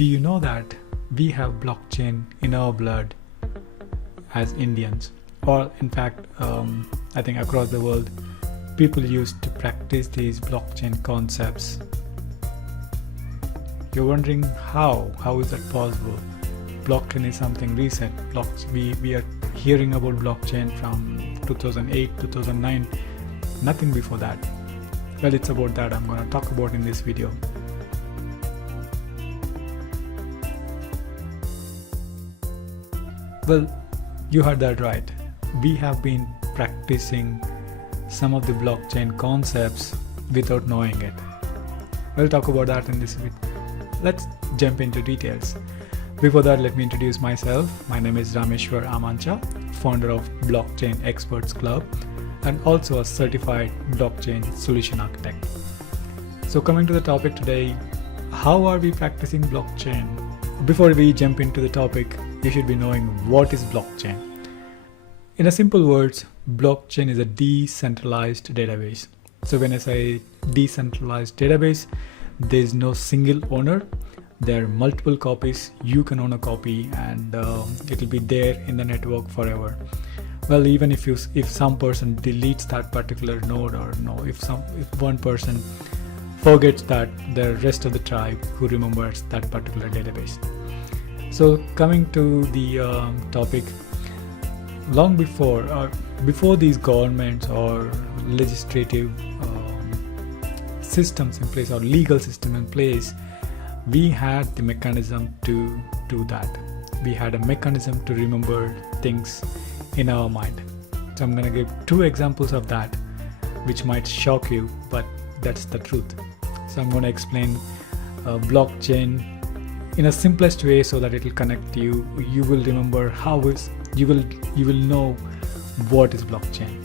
Do you know that we have blockchain in our blood as Indians? Or in fact, I think across the world, people used to practice these blockchain concepts. You're wondering how is that possible? Blockchain is something recent. We are hearing about blockchain from 2008, 2009, nothing before that. Well, it's about that I'm going to talk about in this video. Well, you heard that right. We have been practicing some of the blockchain concepts without knowing it. We'll talk about that in this video. Let's jump into details. Before that, let me introduce myself. My name is Ram Amancha, founder of Blockchain Experts Club and also a certified blockchain solution architect. So coming to the topic today, how are we practicing blockchain? Before we jump into the topic, you should be knowing what is blockchain. In a simple words, blockchain is a decentralized database. So when I say decentralized database, there is no single owner. There are multiple copies. You can own a copy and it will be there in the network forever. Well, even if some person deletes that particular node, or if one person forgets that, the rest of the tribe who remembers that particular database. So coming to the topic, long before these governments or legislative systems in place or legal system in place, we had the mechanism to do that. We had a mechanism to remember things in our mind. So I'm going to give two examples of that, which might shock you, but that's the truth. So I'm going to explain blockchain in a simplest way so that it will connect you. You will remember you will know what is blockchain,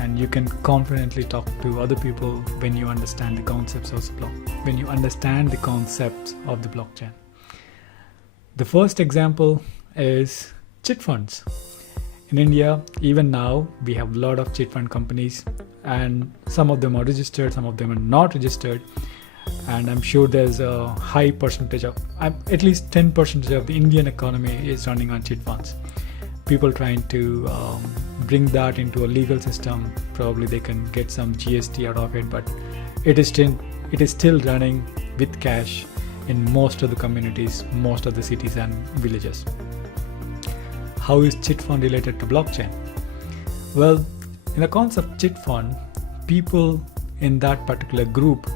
and you can confidently talk to other people when you understand the concepts of the blockchain. The first example is chit funds. In India, even now, we have a lot of chit fund companies, and some of them are registered, some of them are not registered. And I'm sure there's a high percentage of, at least 10% of the Indian economy is running on chit funds. People trying to bring that into a legal system. Probably they can get some GST out of it, but it is still running with cash in most of the communities, most of the cities and villages. How is chit fund related to blockchain? Well, in the concept chit fund, people in that particular group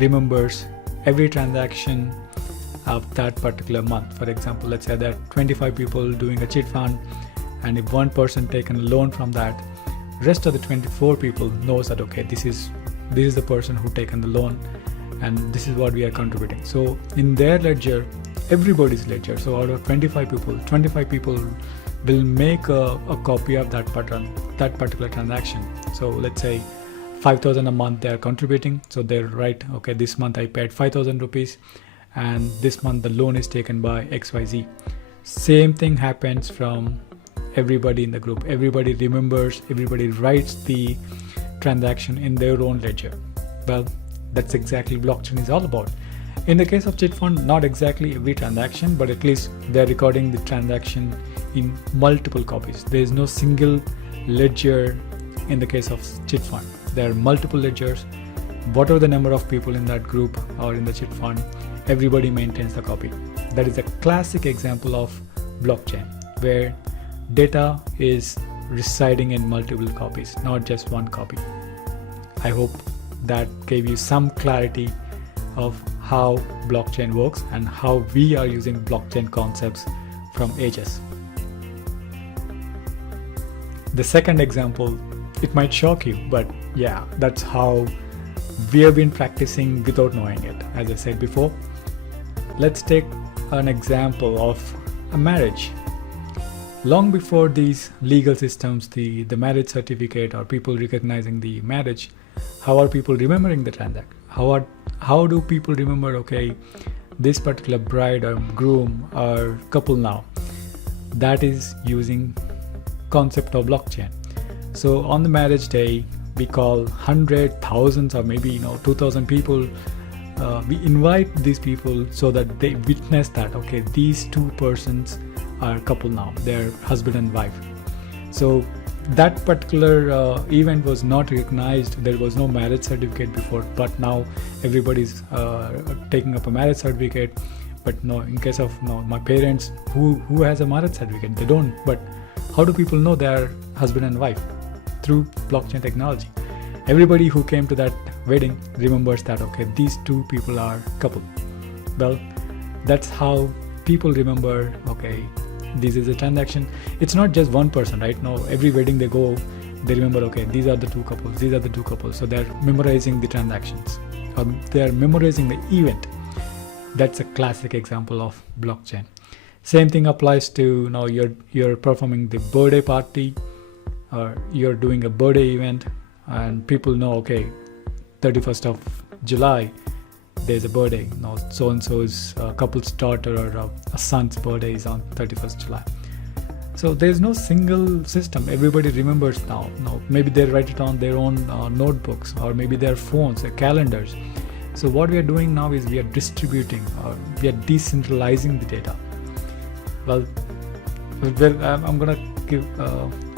remembers every transaction of that particular month. For example, let's say there are 25 people doing a chit fund, and if one person taken a loan from that, rest of the 24 people knows that, okay, this is the person who taken the loan and this is what we are contributing. So in their ledger, everybody's ledger, so out of 25 people will make a copy of that particular transaction. So let's say 5,000 a month they are contributing, so they'll write, okay, this month I paid 5,000 rupees and this month the loan is taken by XYZ. Same thing happens from everybody in the group. Everybody remembers, everybody writes the transaction in their own ledger. Well, that's exactly blockchain is all about. In the case of chit fund, not exactly every transaction, but at least they're recording the transaction in multiple copies. There is no single ledger in the case of chit fund. There are multiple ledgers. Whatever the number of people in that group or in the chit fund, everybody maintains the copy. That is a classic example of blockchain, where data is residing in multiple copies, not just one copy. I hope that gave you some clarity of how blockchain works and how we are using blockchain concepts from ages. The second example, it might shock you, but yeah, that's how we have been practicing without knowing it. As I said before, let's take an example of a marriage. Long before these legal systems, the marriage certificate or people recognizing the marriage, how are people remembering the transaction? How do people remember, okay, this particular bride or groom or couple now? That is using concept of blockchain. So on the marriage day, we call hundreds, thousands, or maybe 2,000 people we invite these people so that they witness that, okay, these two persons are a couple now, they're husband and wife. So that particular event was not recognized. There was no marriage certificate before, but now everybody's taking up a marriage certificate. But no, in case of my parents, who has a marriage certificate? They don't. But how do people know they are husband and wife? Through blockchain technology. Everybody who came to that wedding remembers that, okay, these two people are couple. Well, that's how people remember, okay, this is a transaction. It's not just one person, right? No, every wedding they go, they remember, okay, these are the two couples, these are the two couples. So they're memorizing the transactions, or they're memorizing the event. That's a classic example of blockchain. Same thing applies to you're performing the birthday party, or you're doing a birthday event, and people know, okay, 31st of July there's a birthday. So and so's couple's daughter or a son's birthday is on 31st July. So there's no single system. Everybody remembers now. Maybe they write it on their own notebooks, or maybe their phones, their calendars. So what we are doing now is we are distributing, or we are decentralizing the data. Well, I'm gonna give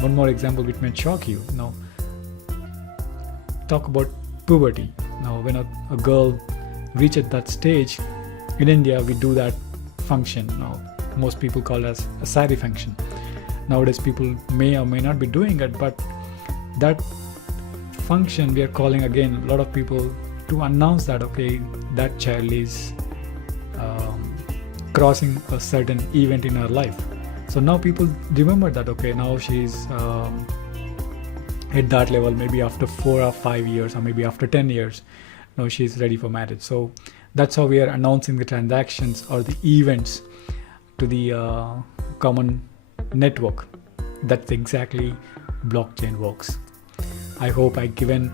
one more example which may shock you. Talk about puberty. Now, when a girl reaches that stage, in India we do that function. Now, most people call it as a sari function. Nowadays, people may or may not be doing it, but that function we are calling again a lot of people to announce that, okay, that child is crossing a certain event in her life. So now people remember that, okay, now she's at that level. Maybe after 4 or 5 years, or maybe after 10 years, now she's ready for marriage. So that's how we are announcing the transactions or the events to the common network. That's exactly blockchain works. I hope I've given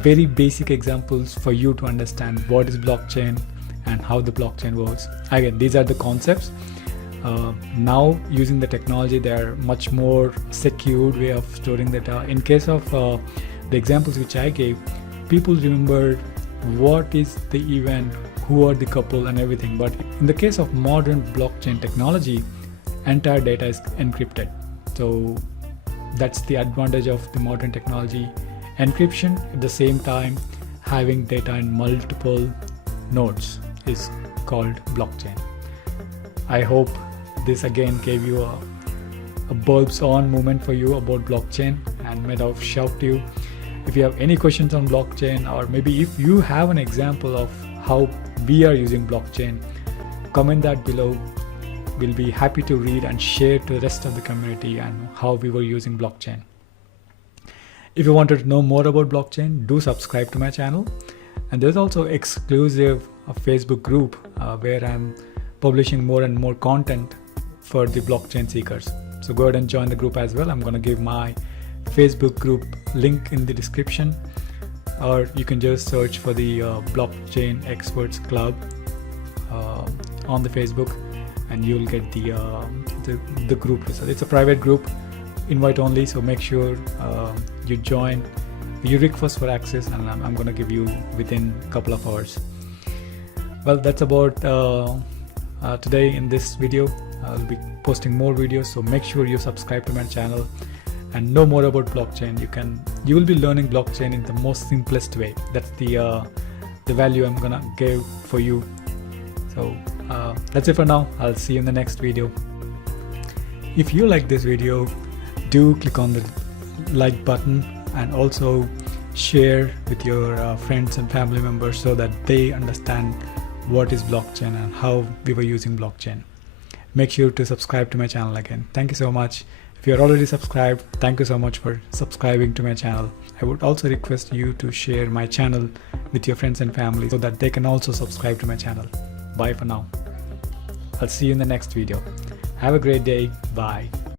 very basic examples for you to understand what is blockchain and how the blockchain works. Again, these are the concepts. Now using the technology, there are much more secure way of storing data. In case of the examples which I gave, people remember what is the event, who are the couple and everything. But in the case of modern blockchain technology, entire data is encrypted. So that's the advantage of the modern technology. Encryption, at the same time having data in multiple nodes, is called blockchain. I hope this again gave you a bulbs on moment for you about blockchain and made have shocked you. If you have any questions on blockchain, or maybe if you have an example of how we are using blockchain, comment that below. We'll be happy to read and share to the rest of the community and how we were using blockchain. If you wanted to know more about blockchain, do subscribe to my channel. And there's also exclusive Facebook group where I'm publishing more and more content for the blockchain seekers. So go ahead and join the group as well. I'm going to give my Facebook group link in the description, or you can just search for the Blockchain Experts Club on the Facebook, and you'll get the group. So it's a private group, invite only. So make sure you join. You request for access, and I'm going to give you within a couple of hours. Well, that's about today in this video. I'll be posting more videos, so make sure you subscribe to my channel and know more about blockchain. You will be learning blockchain in the most simplest way. That's the value I'm gonna give for you. So that's it for now. I'll see you in the next video. If you like this video, do click on the like button and also share with your friends and family members so that they understand what is blockchain and how we were using blockchain. Make sure to subscribe to my channel again. Thank you so much. If you're already subscribed, thank you so much for subscribing to my channel. I would also request you to share my channel with your friends and family so that they can also subscribe to my channel. Bye for now. I'll see you in the next video. Have a great day. Bye.